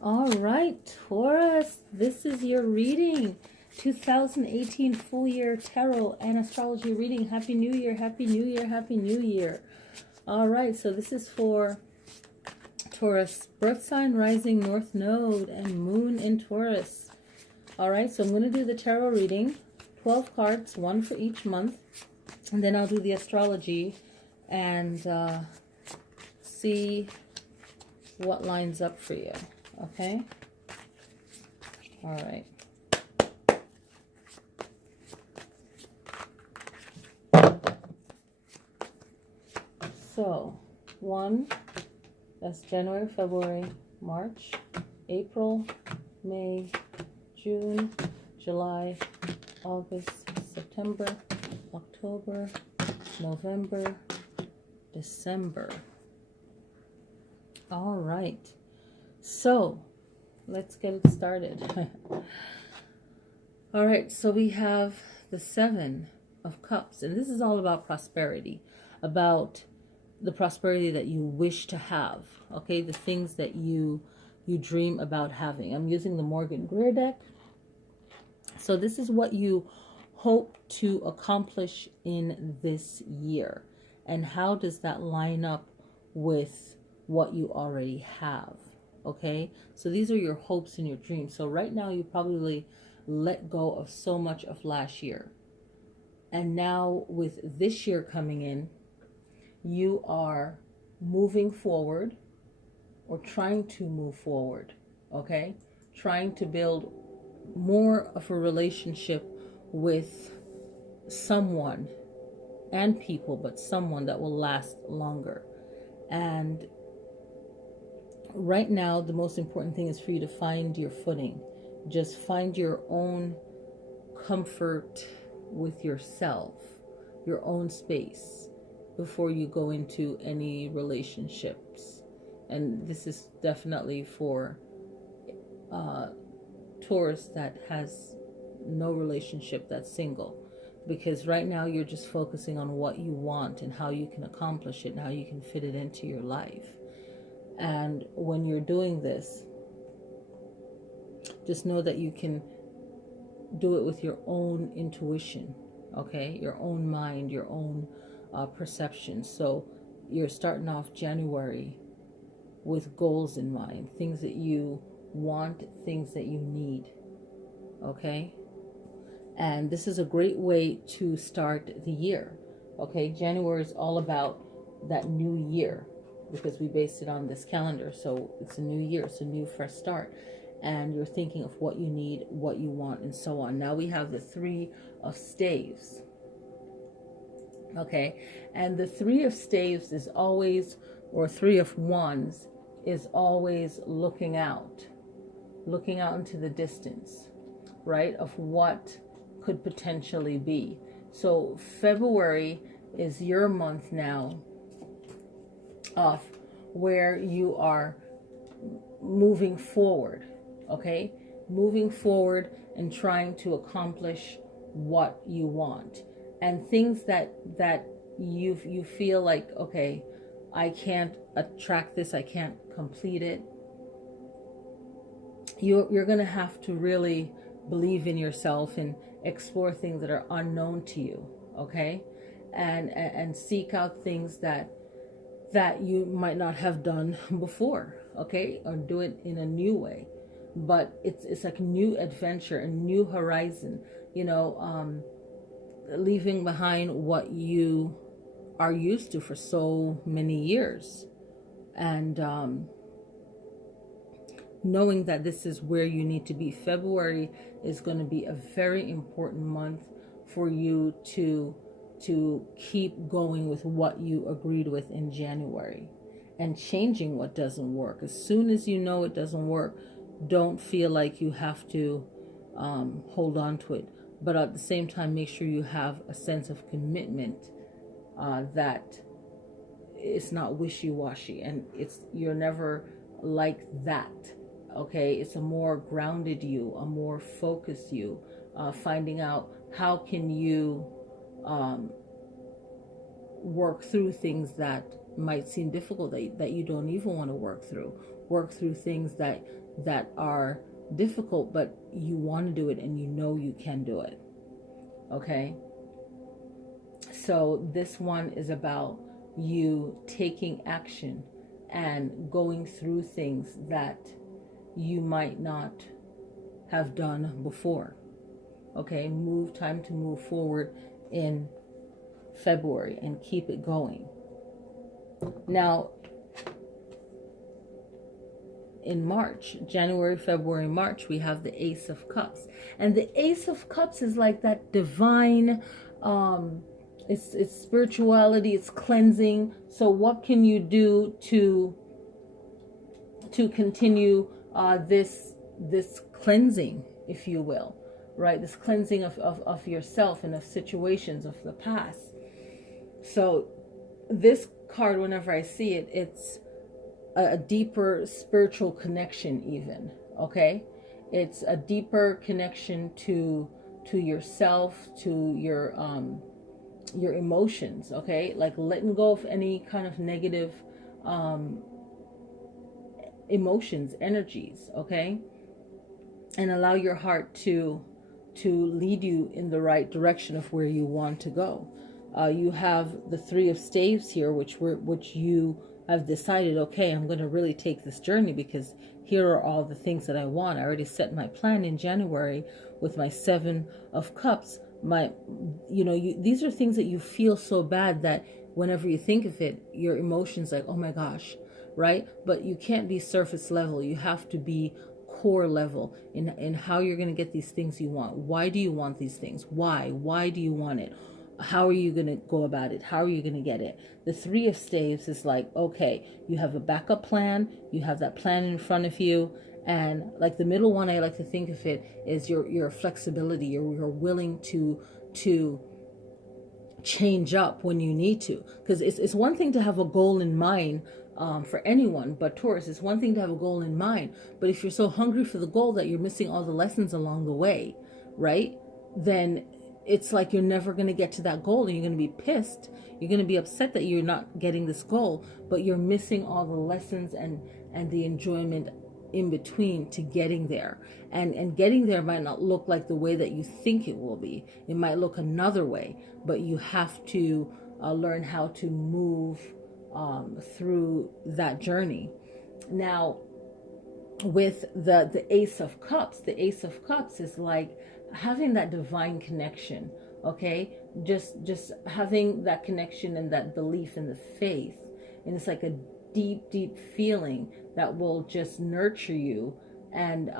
All right, Taurus, this is your reading. 2018 full year tarot and astrology reading. Happy New Year, Happy New Year, Happy New Year. All right, so this is for Taurus, birth sign, rising, north node, and moon in Taurus. All right, so I'm going to do the tarot reading, 12 cards, one for each month, and then I'll do the astrology and see what lines up for you. Okay? All right. So, 1, that's January, February, March, April, May, June, July, August, September, October, November, December. All right. So, let's get it started. All right, so we have the 7 of Cups, and this is all about prosperity, about the prosperity that you wish to have, okay? The things that you dream about having. I'm using the Morgan Greer deck. So this is what you hope to accomplish in this year. And how does that line up with what you already have? Okay, so these are your hopes and your dreams. So right now you probably let go of so much of last year, and now with this year coming in, you are moving forward, or trying to move forward. Okay, trying to build more of a relationship with someone and people, but someone that will last longer. And right now, the most important thing is for you to find your footing. Just find your own comfort with yourself, your own space, before you go into any relationships. And this is definitely for Taurus that has no relationship, that's single. Because right now you're just focusing on what you want and how you can accomplish it and how you can fit it into your life. And when you're doing this, just know that you can do it with your own intuition, okay? Your own mind, your own perception. So you're starting off January with goals in mind, things that you want, things that you need, okay? And this is a great way to start the year, okay? January is all about that new year, because we based it on this calendar. So it's a new year, it's a new fresh start, and you're thinking of what you need, what you want, and so on. Now we have the 3 of Staves, okay? And the 3 of Staves is always, or 3 of Wands, is always looking out into the distance, right, of what could potentially be. So February is your month now of where you are moving forward, okay? Moving forward and trying to accomplish what you want. And things that you feel like, okay, I can't attract this, I can't complete it. You're going to have to really believe in yourself and explore things that are unknown to you, okay? And seek out things that you might not have done before, okay? Or do it in a new way. But it's like a new adventure, a new horizon, you know, leaving behind what you are used to for so many years. And knowing that this is where you need to be. February is going to be a very important month for you to keep going with what you agreed with in January and changing what doesn't work. As soon as you know it doesn't work, don't feel like you have to hold on to it. But at the same time, make sure you have a sense of commitment that it's not wishy-washy, and you're never like that. Okay, it's a more grounded you, a more focused you, finding out how can you work through things that might seem difficult, that you don't even want to work through, work through things that are difficult, but you want to do it and you know you can do it. Okay? So this one is about you taking action and going through things that you might not have done before. Okay? Time to move forward in February and keep it going. Now, in March, January, February, March, we have the Ace of Cups. And the Ace of Cups is like that divine, it's spirituality, it's cleansing. So what can you do to continue this cleansing, if you will, right? This cleansing of yourself and of situations of the past. So this card, whenever I see it, it's a deeper spiritual connection even, okay? It's a deeper connection to yourself, to your emotions, okay? Like letting go of any kind of negative emotions, energies, okay? And allow your heart to lead you in the right direction of where you want to go. You have the Three of Staves here, which you have decided, okay, I'm going to really take this journey because here are all the things that I want. I already set my plan in January with my Seven of Cups. These are things that you feel so bad that whenever you think of it, your emotions like, oh my gosh, right? But you can't be surface level. You have to be core level in how you're going to get these things you want. Why do you want these things? Why do you want it? How are you going to go about it? How are you going to get it? The Three of Staves is like, okay, you have a backup plan. You have that plan in front of you. And like the middle one, I like to think of it is your flexibility. You're willing to change up when you need to. Because it's one thing to have a goal in mind for anyone, but Taurus, it's one thing to have a goal in mind. But if you're so hungry for the goal that you're missing all the lessons along the way, right? Then it's like you're never going to get to that goal and you're going to be pissed. You're going to be upset that you're not getting this goal, but you're missing all the lessons and the enjoyment in between to getting there. And getting there might not look like the way that you think it will be. It might look another way, but you have to learn how to move through that journey. Now, with the Ace of Cups, the Ace of Cups is like having that divine connection, okay? Just having that connection and that belief in the faith. And it's like a deep feeling that will just nurture you and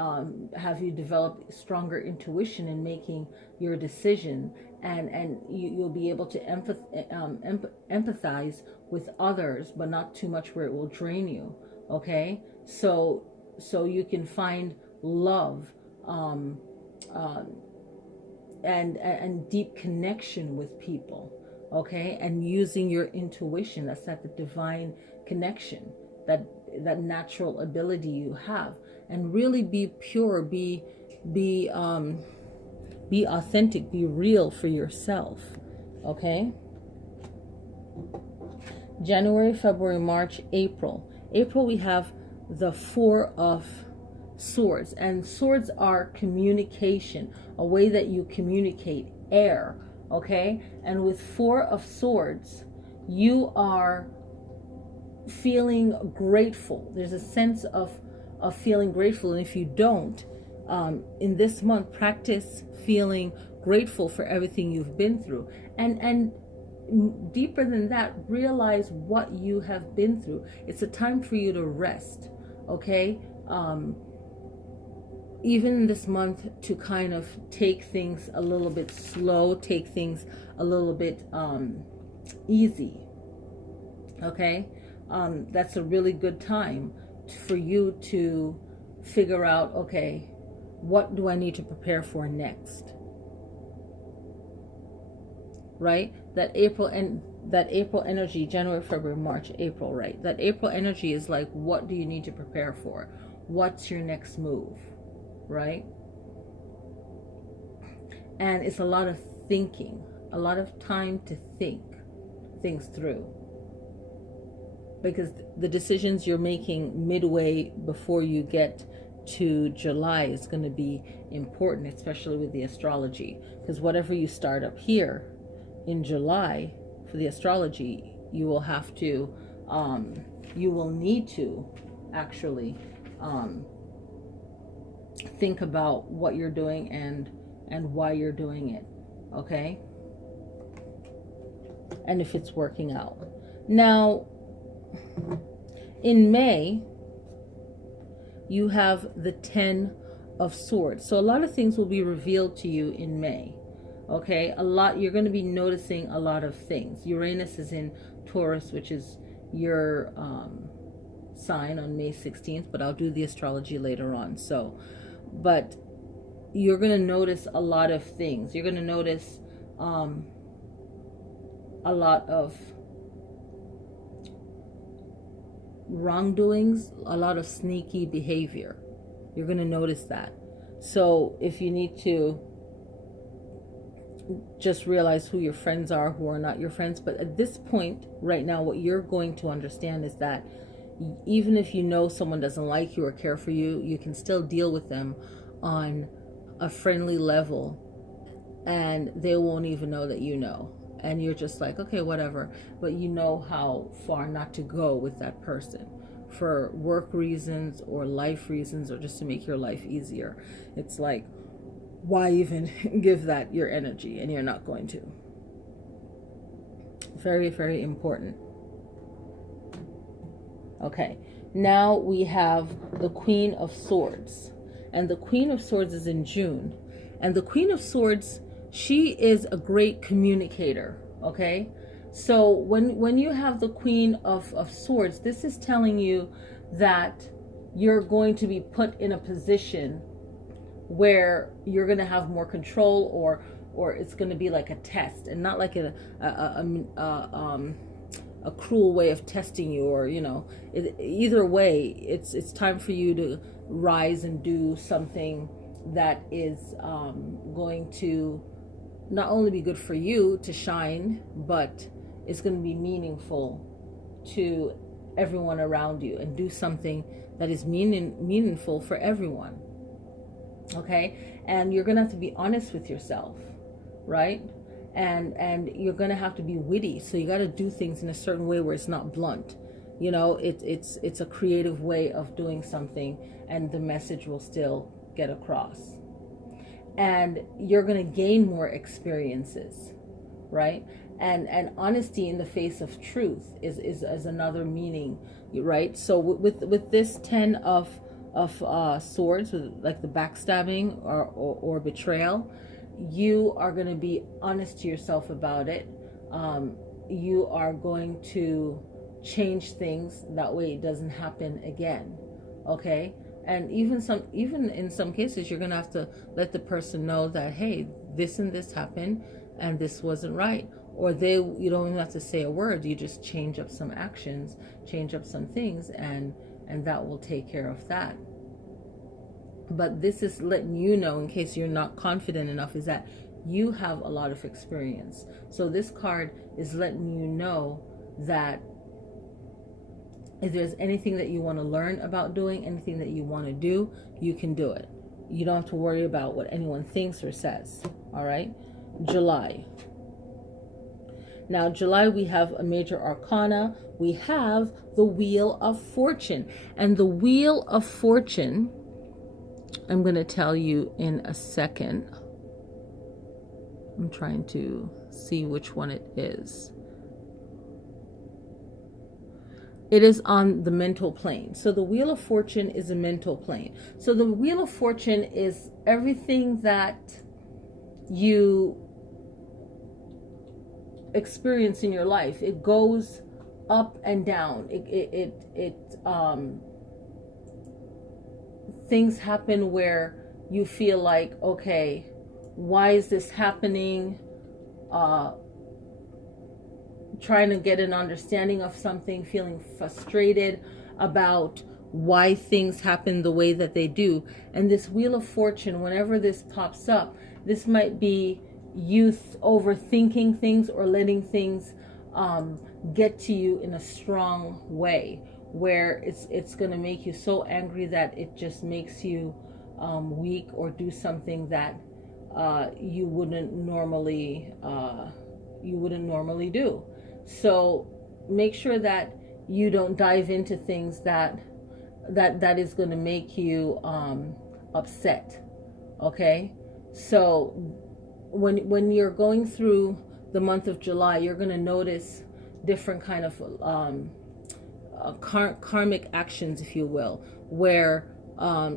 have you develop stronger intuition in making your decision. And you'll be able to empathize with others, but not too much where it will drain you, okay? So you can find love and deep connection with people, okay? And using your intuition, that's that the divine connection, that natural ability you have, and really be pure, be authentic, be real for yourself, okay? January, February, March, April. April, we have the Four of Swords, and swords are communication, a way that you communicate, air, okay? And with Four of Swords, you are feeling grateful. There's a sense of feeling grateful, and if you don't, in this month, practice feeling grateful for everything you've been through, and deeper than that, realize what you have been through. It's a time for you to rest, okay? Even in this month, to kind of take things a little bit slow, take things a little bit easy, okay? That's a really good time for you to figure out, okay, what do I need to prepare for next? Right? That April energy, January, February, March, April, right? That April energy is like, what do you need to prepare for? What's your next move? Right? And it's a lot of thinking, a lot of time to think things through. because the decisions you're making midway before you get to July is going to be important, especially with the astrology, because whatever you start up here in July for the astrology, you will have to, you will need to actually think about what you're doing and why you're doing it, okay? And if it's working out. Now, in May, you have the 10 of Swords. So a lot of things will be revealed to you in May. Okay, you're going to be noticing a lot of things. Uranus is in Taurus, which is your sign on May 16th, but I'll do the astrology later on. So, but you're going to notice a lot of things. You're going to notice a lot of wrongdoings, a lot of sneaky behavior. You're going to notice that. So if you need to just realize who your friends are, who are not your friends. But at this point right now, what you're going to understand is that even if you know someone doesn't like you or care for you, you can still deal with them on a friendly level, and they won't even know that you know. And you're just like, okay, whatever. But you know how far not to go with that person for work reasons or life reasons, or just to make your life easier. It's like, why even give that your energy? And you're not going to. Very, very important. Okay, now we have the Queen of Swords. And the Queen of Swords is in June. And the Queen of Swords, she is a great communicator, okay? So when you have the Queen of Swords, this is telling you that you're going to be put in a position where you're going to have more control, or it's going to be like a test, and not like a cruel way of testing you, or either way, it's time for you to rise and do something that is going to not only be good for you to shine, but it's going to be meaningful to everyone around you, and do something that is meaningful for everyone. Okay, and you're gonna have to be honest with yourself, right? And you're gonna have to be witty. So you got to do things in a certain way where it's not blunt. It's a creative way of doing something, and the message will still get across. And you're gonna gain more experiences, right? And honesty in the face of truth is another meaning, right? So with this 10 of swords, with like the backstabbing or betrayal, you are going to be honest to yourself about it. You are going to change things, that way it doesn't happen again. Okay, and even in some cases, you're going to have to let the person know that, hey, this and this happened, and this wasn't right. Or you don't even have to say a word. You just change up some actions, change up some things, and that will take care of that. But this is letting you know, in case you're not confident enough, is that you have a lot of experience. So this card is letting you know that if there's anything that you want to learn about doing, anything that you want to do, you can do it. You don't have to worry about what anyone thinks or says. All right? July. Now, July, we have a major arcana. We have the Wheel of Fortune. And the Wheel of Fortune, I'm going to tell you in a second. I'm trying to see which one it is. It is on the mental plane. So the Wheel of Fortune is a mental plane. So the Wheel of Fortune is everything that you experience in your life. It goes up and down. Things happen where you feel like, okay, why is this happening? Trying to get an understanding of something, feeling frustrated about why things happen the way that they do. And this Wheel of Fortune, whenever this pops up, this might be youth overthinking things, or letting things get to you in a strong way, where it's going to make you so angry that it just makes you weak, or do something that you wouldn't normally do. So make sure that you don't dive into things that is going to make you upset. Okay, so when you're going through the month of July, you're going to notice different kind of karmic actions, if you will, where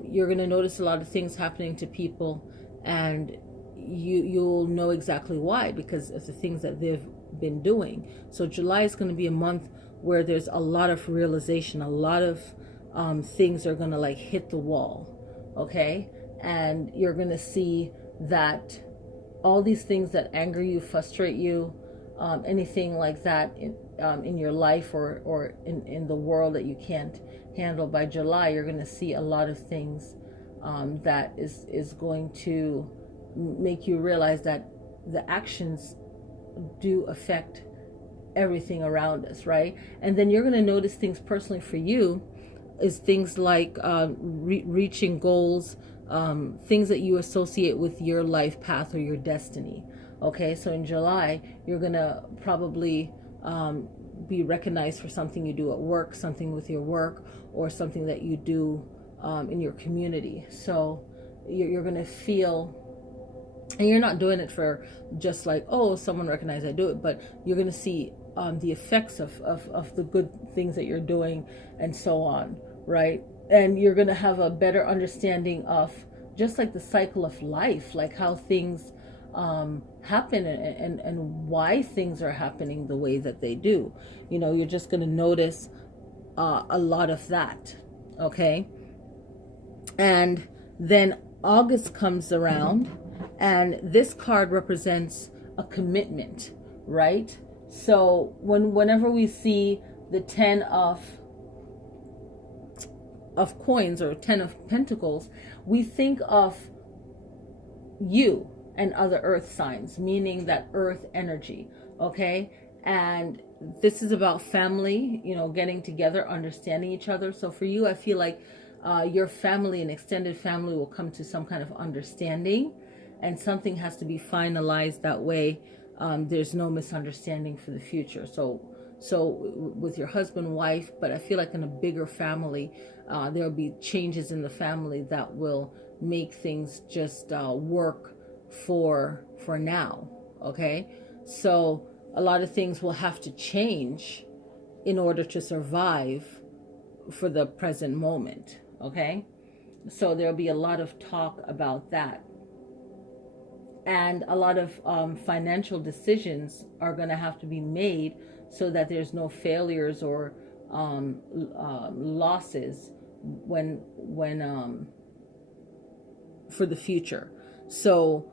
you're going to notice a lot of things happening to people, and you'll know exactly why, because of the things that they've been doing. So July is going to be a month where there's a lot of realization, a lot of things are going to like hit the wall. Okay, and you're going to see that all these things that anger you, frustrate you, anything like that in your life or in the world that you can't handle, by July you're going to see a lot of things that is going to make you realize that the actions do affect everything around us, right? And then you're going to notice things personally for you, is things like reaching goals, things that you associate with your life path or your destiny. Okay, so in July, you're going to probably be recognized for something you do at work, something with your work, or something that you do in your community. So you're going to feel, and you're not doing it for just like, oh, someone recognized I do it, but you're going to see the effects of the good things that you're doing, and so on, right? And you're going to have a better understanding of just like the cycle of life, like how things happen, and why things are happening the way that they do. You know, you're just going to notice a lot of that. Okay, and then August comes around, and this card represents a commitment, right? So whenever we see the 10 of coins or 10 of pentacles, we think of you and other earth signs, meaning that earth energy. Okay, and this is about family, you know, getting together, understanding each other. So for you, I feel like your family and extended family will come to some kind of understanding, and something has to be finalized that way. There's no misunderstanding for the future. So with your husband, wife, but I feel like in a bigger family, there'll be changes in the family that will make things just work for now. Okay, so a lot of things will have to change in order to survive for the present moment. Okay, so there'll be a lot of talk about that, and a lot of financial decisions are going to have to be made so that there's no failures or losses when for the future. So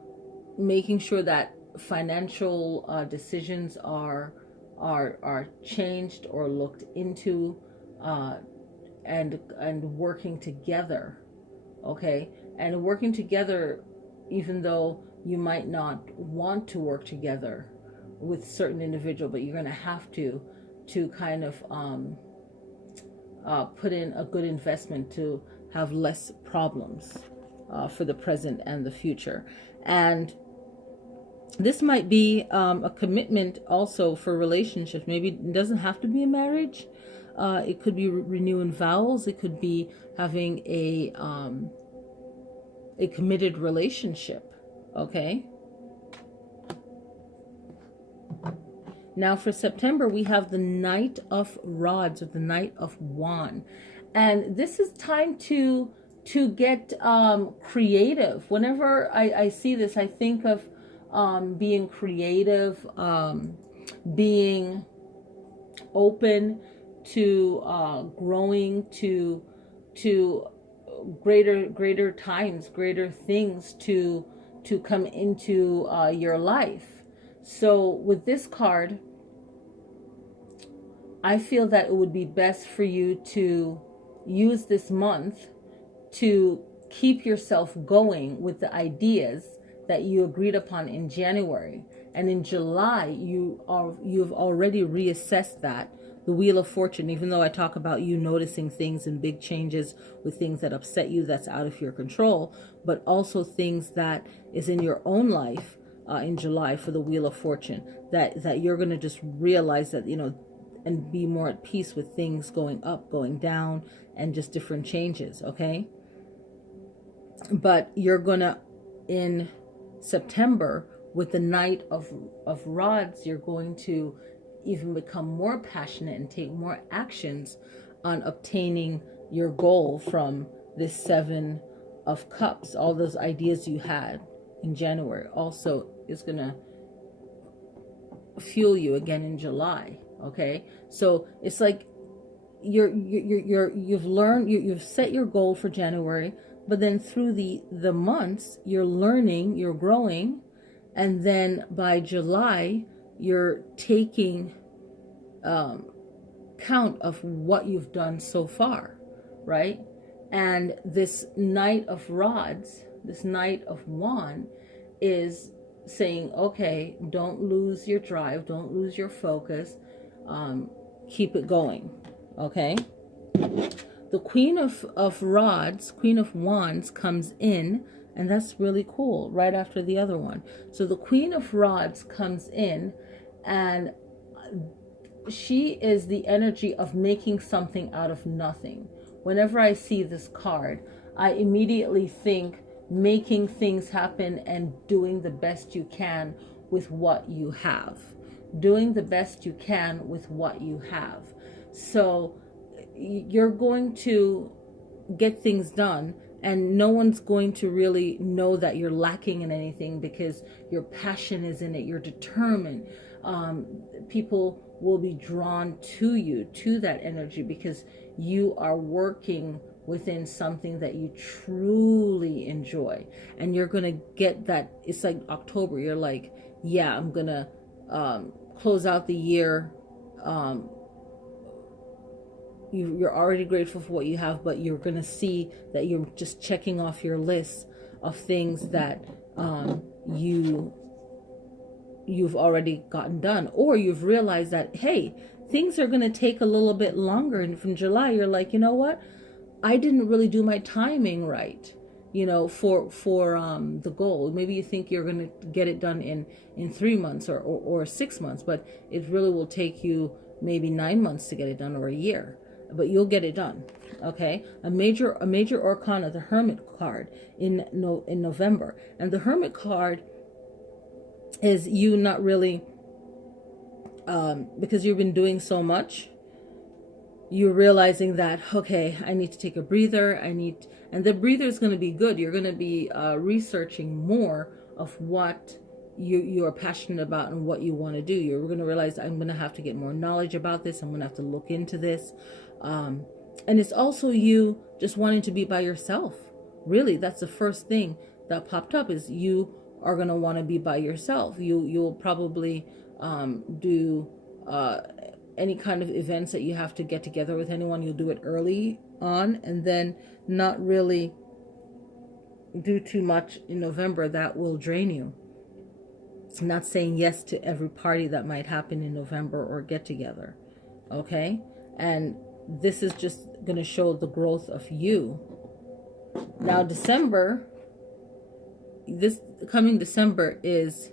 making sure that financial decisions are changed or looked into, and working together. Okay, and working together, even though you might not want to work together with certain individual, but you're going to have to kind of put in a good investment to have less problems for the present and the future. And this might be a commitment also for relationships. Maybe it doesn't have to be a marriage. It could be renewing vows. It could be having a committed relationship. Okay. Now for September, we have the Knight of Rods, or the Knight of Wand. And this is time to get creative. Whenever I see this, I think of being creative, being open to growing to greater times, greater things to come into your life. So with this card, I feel that it would be best for you to use this month to keep yourself going with the ideas that you agreed upon in January, And in July, you've already reassessed that. The Wheel of Fortune, even though I talk about you noticing things and big changes with things that upset you, that's out of your control, but also things that is in your own life in July for the Wheel of Fortune, that you're going to just realize that, and be more at peace with things going up, going down, and just different changes, okay? But you're going to, in September, with the Knight of Rods, you're going to even become more passionate and take more actions on obtaining your goal from this Seven of Cups. All those ideas you had in January also is going to fuel you again in July. Okay, so it's like you've learned, you've set your goal for January, but then through the months you're learning, you're growing, and then by July you're taking count of what you've done so far, right? And this Knight of Rods, this Knight of Wand is saying, okay, don't lose your drive, don't lose your focus, keep it going, okay? The Queen of Rods, Queen of Wands comes in, and that's really cool, right after the other one. So the Queen of Rods comes in, and she is the energy of making something out of nothing. Whenever I see this card, I immediately think making things happen and doing the best you can with what you have. Doing the best you can with what you have. So you're going to get things done, and no one's going to really know that you're lacking in anything because your passion is in it. You're determined. People will be drawn to you, to that energy, because you are working within something that you truly enjoy. And you're going to get that. It's like October. You're like, yeah, I'm going to close out the year. You're already grateful for what you have, but you're going to see that you're just checking off your list of things that you've already gotten done, or you've realized that, hey, things are going to take a little bit longer. And from July, you're like, you know what? I didn't really do my timing right, for the goal. Maybe you think you're going to get it done in 3 months or 6 months, but it really will take you maybe 9 months to get it done, or a year, but you'll get it done. Okay. A major arcana, the Hermit card in November. And the Hermit card is you not really, because you've been doing so much, you're realizing that, okay, I need to take a breather. And the breather is going to be good. You're going to be researching more of what you are passionate about and what you want to do. You're going to realize, I'm going to have to get more knowledge about this. I'm going to have to look into this. And it's also you just wanting to be by yourself. Really, that's the first thing that popped up, is you are going to want to be by yourself. You'll probably do any kind of events that you have to get together with anyone. You'll do it early on, and then not really do too much in November. That will drain you. I'm not saying yes to every party that might happen in November or get together. Okay? And this is just going to show the growth of you. Now, December, this coming December is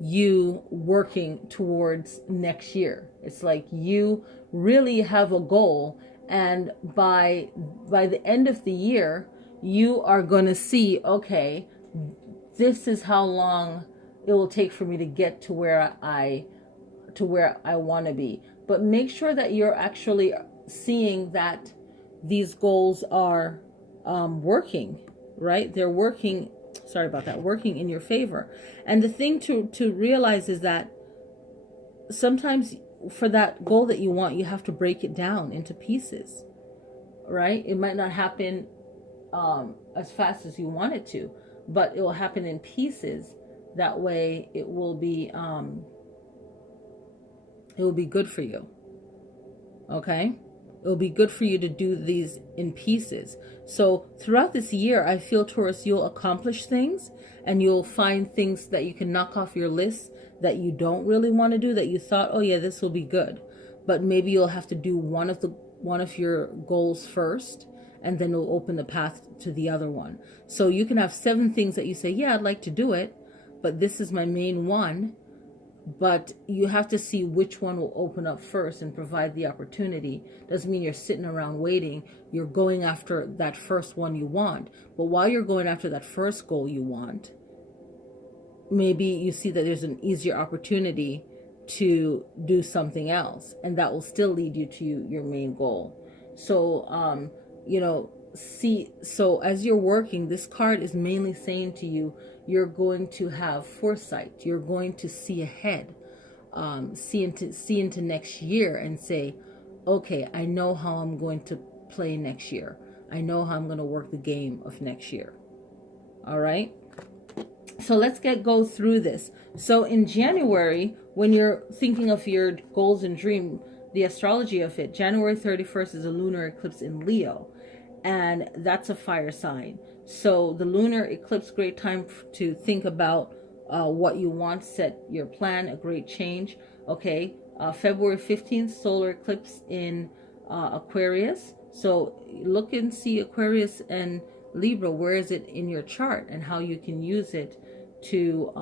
you working towards next year. It's like you really have a goal, and by the end of the year, you are going to see, okay, this is how long it will take for me to get to where I want to be. But make sure that you're actually seeing that these goals are working, right? They're working. Sorry about that. Working in your favor. And the thing to realize is that sometimes for that goal that you want, you have to break it down into pieces, right? It might not happen as fast as you want it to, but it will happen in pieces. That way it will be good for you. Okay? It'll be good for you to do these in pieces. So throughout this year, I feel, Taurus, you'll accomplish things, and you'll find things that you can knock off your list that you don't really want to do, that you thought, oh yeah, this will be good. But maybe you'll have to do one of your goals first, and then it'll open the path to the other one. So you can have 7 things that you say, yeah, I'd like to do it, but this is my main one. But you have to see which one will open up first and provide the opportunity. Doesn't mean you're sitting around waiting. You're going after that first one you want. But while you're going after that first goal you want, maybe you see that there's an easier opportunity to do something else, and that will still lead you to your main goal. So, so as you're working, this card is mainly saying to you, you're going to have foresight. You're going to see ahead, see into next year and say, okay, I know how I'm going to play next year. I know how I'm going to work the game of next year. All right. So let's go through this. So in January, when you're thinking of your goals and dream, the astrology of it, January 31st is a lunar eclipse in Leo, and that's a fire sign. So the lunar eclipse, great time to think about what you want, set your plan, a great change. Okay, February 15th, solar eclipse in Aquarius. So look and see Aquarius and Libra, where is it in your chart, and how you can use it to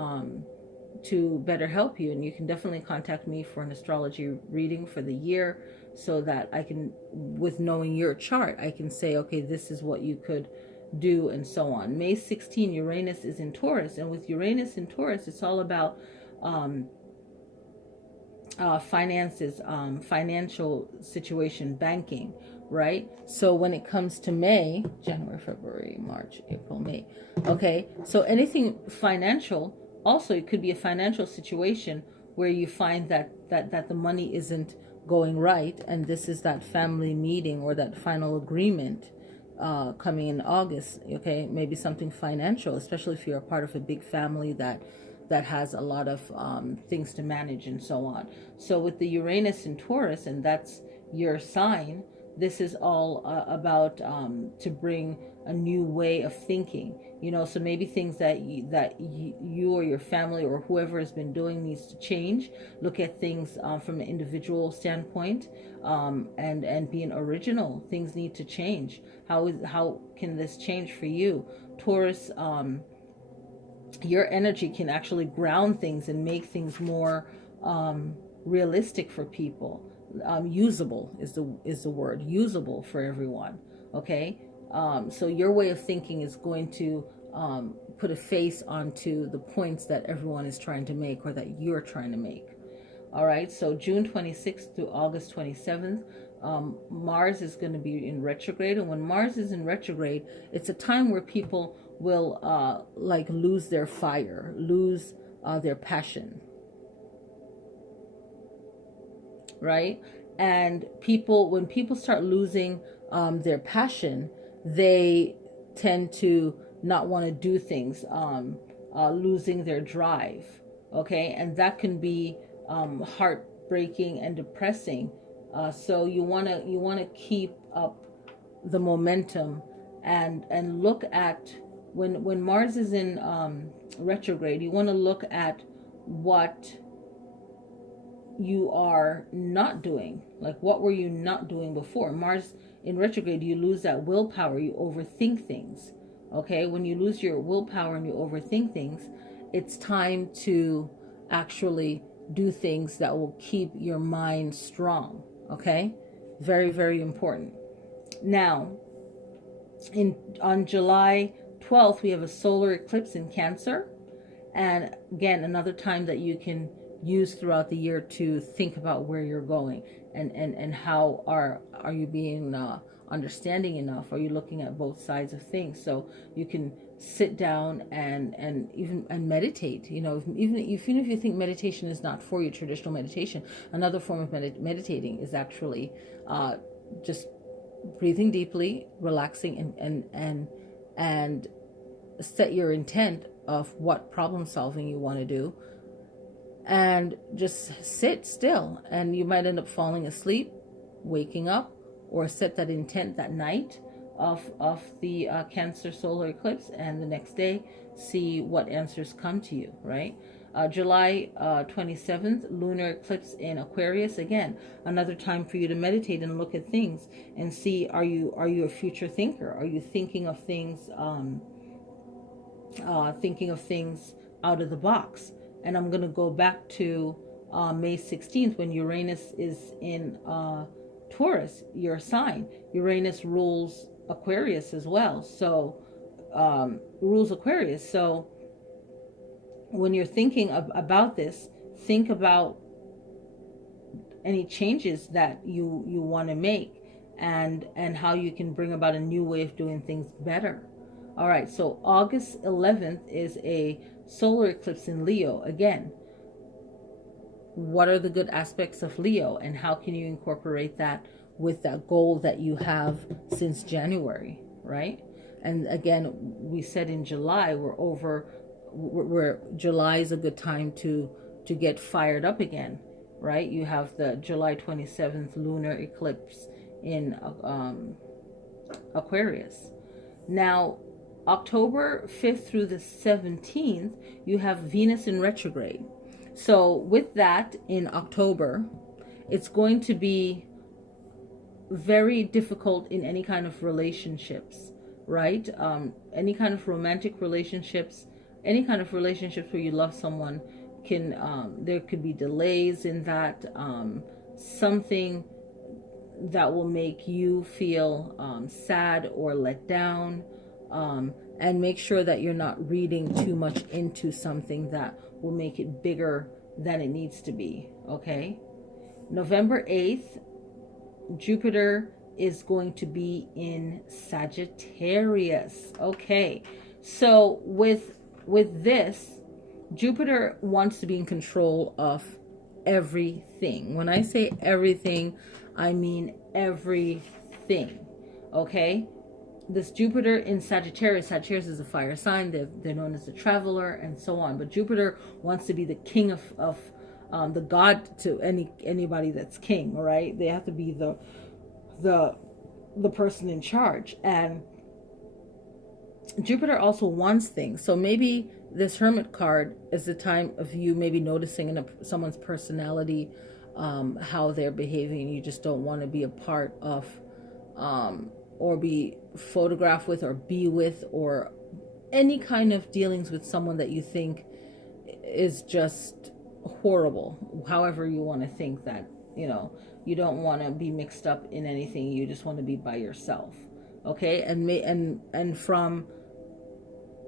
better help you. And you can definitely contact me for an astrology reading for the year, so that I can, with knowing your chart, I can say, okay, this is what you could do, and so on. May 16, Uranus is in Taurus, and with Uranus in Taurus, it's all about finances, financial situation, banking, right? So when it comes to May, January, February, March, April, May, okay, so anything financial, also it could be a financial situation where you find that the money isn't going right, and this is that family meeting or that final agreement coming in August. Okay, maybe something financial, especially if you're a part of a big family that has a lot of things to manage and so on. So with the Uranus in Taurus, and that's your sign, this is all about to bring a new way of thinking. So maybe things that you or your family or whoever has been doing needs to change. Look at things from an individual standpoint, and being original. Things need to change. How can this change for you, Taurus? Your energy can actually ground things and make things more realistic for people. Usable is the word. Usable for everyone. Okay. So your way of thinking is going to put a face onto the points that everyone is trying to make, or that you're trying to make. All right. So June 26th to August 27th, Mars is going to be in retrograde. And when Mars is in retrograde, it's a time where people will lose their fire, lose their passion. Right? And when people start losing their passion, they tend to not want to do things, losing their drive. Okay, and that can be heartbreaking and depressing. So you wanna keep up the momentum, and look at when Mars is in retrograde. You want to look at what you are not doing. Like, what were you not doing before? Mars in retrograde, you lose that willpower. You overthink things. Okay, when you lose your willpower and you overthink things, it's time to actually do things that will keep your mind strong. Okay, very, very important. Now, on July 12th, we have a solar eclipse in Cancer, and again, another time that you can use throughout the year to think about where you're going, and how are you being understanding enough? Are you looking at both sides of things? So you can sit down and even meditate. Even if you think meditation is not for you, traditional meditation, another form of meditating is actually just breathing deeply, relaxing, and set your intent of what problem solving you want to do, and just sit still. And you might end up falling asleep, waking up, or set that intent that night of the Cancer solar eclipse, and the next day see what answers come to you, right? July 27th, lunar eclipse in Aquarius. Again, another time for you to meditate and look at things and see, are you a future thinker? Are you thinking of things out of the box? And I'm going to go back to May 16th, when Uranus is in Taurus, your sign. Uranus rules Aquarius as well. So rules Aquarius. So when you're thinking about this, think about any changes that you want to make, and how you can bring about a new way of doing things better. All right, so August 11th is a solar eclipse in Leo. Again, what are the good aspects of Leo, and how can you incorporate that with that goal that you have since January, right? And again, we said in July, July is a good time to get fired up again, right? You have the July 27th lunar eclipse in Aquarius. Now, October 5th through the 17th, you have Venus in retrograde. So with that in October, it's going to be very difficult in any kind of relationships, right? Any kind of romantic relationships, any kind of relationships where you love someone, can there could be delays in that, something that will make you feel sad or let down, and make sure that you're not reading too much into something that will make it bigger than it needs to be. Okay, November 8th, Jupiter is going to be in Sagittarius. Okay, so with this, Jupiter wants to be in control of everything. When I say everything, I mean everything. Okay, this Jupiter in Sagittarius is a fire sign. They're known as the traveler and so on. But Jupiter wants to be the king of the god to anybody that's king. All right, they have to be the person in charge. And Jupiter also wants things. So maybe this Hermit card is the time of you maybe noticing in someone's personality, how they're behaving, and you just don't want to be a part of, or be photographed with, or be with, or any kind of dealings with someone that you think is just horrible. However you want to think that, you don't want to be mixed up in anything. You just want to be by yourself. Okay, and from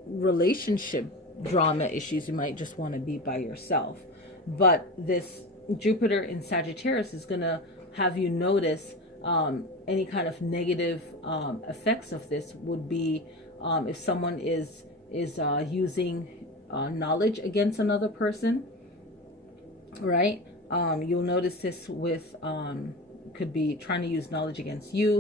relationship drama issues, you might just want to be by yourself. But this Jupiter in Sagittarius is going to have you notice any kind of negative effects of this would be if someone is using knowledge against another person, right? You'll notice this with could be trying to use knowledge against you.